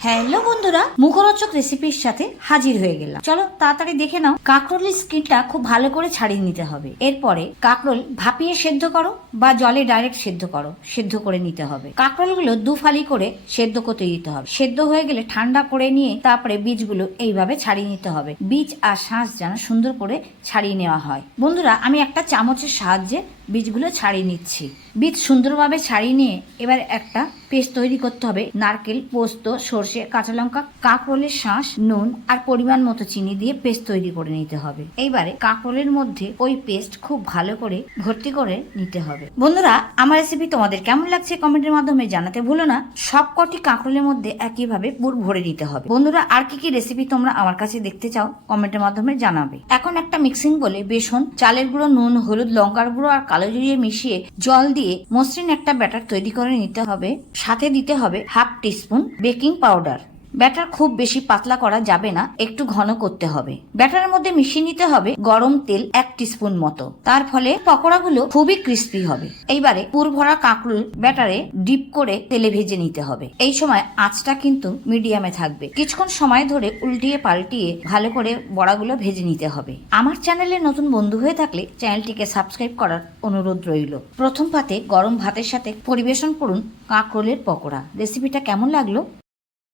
Hello বন্ধুরা, মুখরোচক রেসিপির সাথে হাজির হয়ে গেলাম। চলো তাড়াতাড়ি দেখে নাও। কাঁকরোলের স্কিনটা খুব ভালো করে ছাড়িয়ে নিতে হবে। এরপরে কাঁকরোল ভাপিয়ে সেদ্ধ করো বা জলে ডাইরেক্ট সেদ্ধ করো, সেদ্ধ করে নিতে হবে। কাঁকরোলগুলো দু ফালি করে সেদ্ধ করতে দিতে হবে। সেদ্ধ হয়ে গেলে ঠান্ডা করে নিয়ে তারপরে বীজগুলো এইভাবে ছাড়িয়ে নিতে হবে। বীজ আর শাঁস যেন সুন্দর করে ছাড়িয়ে নেওয়া হয়। বন্ধুরা, আমি একটা চামচের সাহায্যে বীজগুলো ছাড়িয়ে নিচ্ছি। বীজ সুন্দরভাবে ছাড়িয়ে নিয়ে এবার একটা পেস্ট তৈরি করতে হবে। নারকেল, পোস্ত, সর্ষে, কাঁচা লঙ্কা, কাঁকরোলের শাঁস, নুন আর পরিমাণ মতো চিনি দিয়ে পেস্ট তৈরি করে নিতে হবে। এইবারে কাঁকরোলের মধ্যে ওই পেস্ট খুব ভালো করে ভর্তি করে নিতে হবে। বন্ধুরা, আমার রেসিপি তোমাদের কেমন লাগছে কমেন্টের মাধ্যমে জানাতে ভুলো না। সবকটি কাঁকরোলের মধ্যে একইভাবে পুর ভরে নিতে হবে। বন্ধুরা, আর কি কি রেসিপি তোমরা আমার কাছে দেখতে চাও কমেন্টের মাধ্যমে জানাবে। এখন একটা মিক্সিং বলে বেসন, চালের গুঁড়ো, নুন, হলুদ, লঙ্কার গুঁড়ো আর কালো জিরে মিশিয়ে জল দিয়ে মসৃণ একটা ব্যাটার তৈরি করে নিতে হবে। সাথে দিতে হবে half teaspoon baking powder. Batter খুব বেশি পাতলা করা যাবে না, একটু ঘন করতে হবে। ব্যাটারের মধ্যে মিশিয়ে নিতে হবে গরম তেল 1 টিস্পুন মতো। তার ফলে পকোড়াগুলো খুবই ক্রিস্পি হবে। এইবারে পুর ভরা কাঁকরোল ব্যাটারে ডিপ করে তেলে ভেজে নিতে হবে। এই সময় আঁচটা কিন্তু মিডিয়ামে থাকবে। কিছুক্ষণ সময় ধরে উল্টিয়ে পাল্টিয়ে ভালো করে বড়াগুলো ভেজে নিতে হবে। আমার চ্যানেলে নতুন বন্ধু হয়ে থাকলে চ্যানেলটিকে সাবস্ক্রাইব করার অনুরোধ রইল। প্রথম পাতে গরম ভাতের সাথে পরিবেশন করুন কাঁকরোলের পকোড়া। রেসিপিটা কেমন লাগলো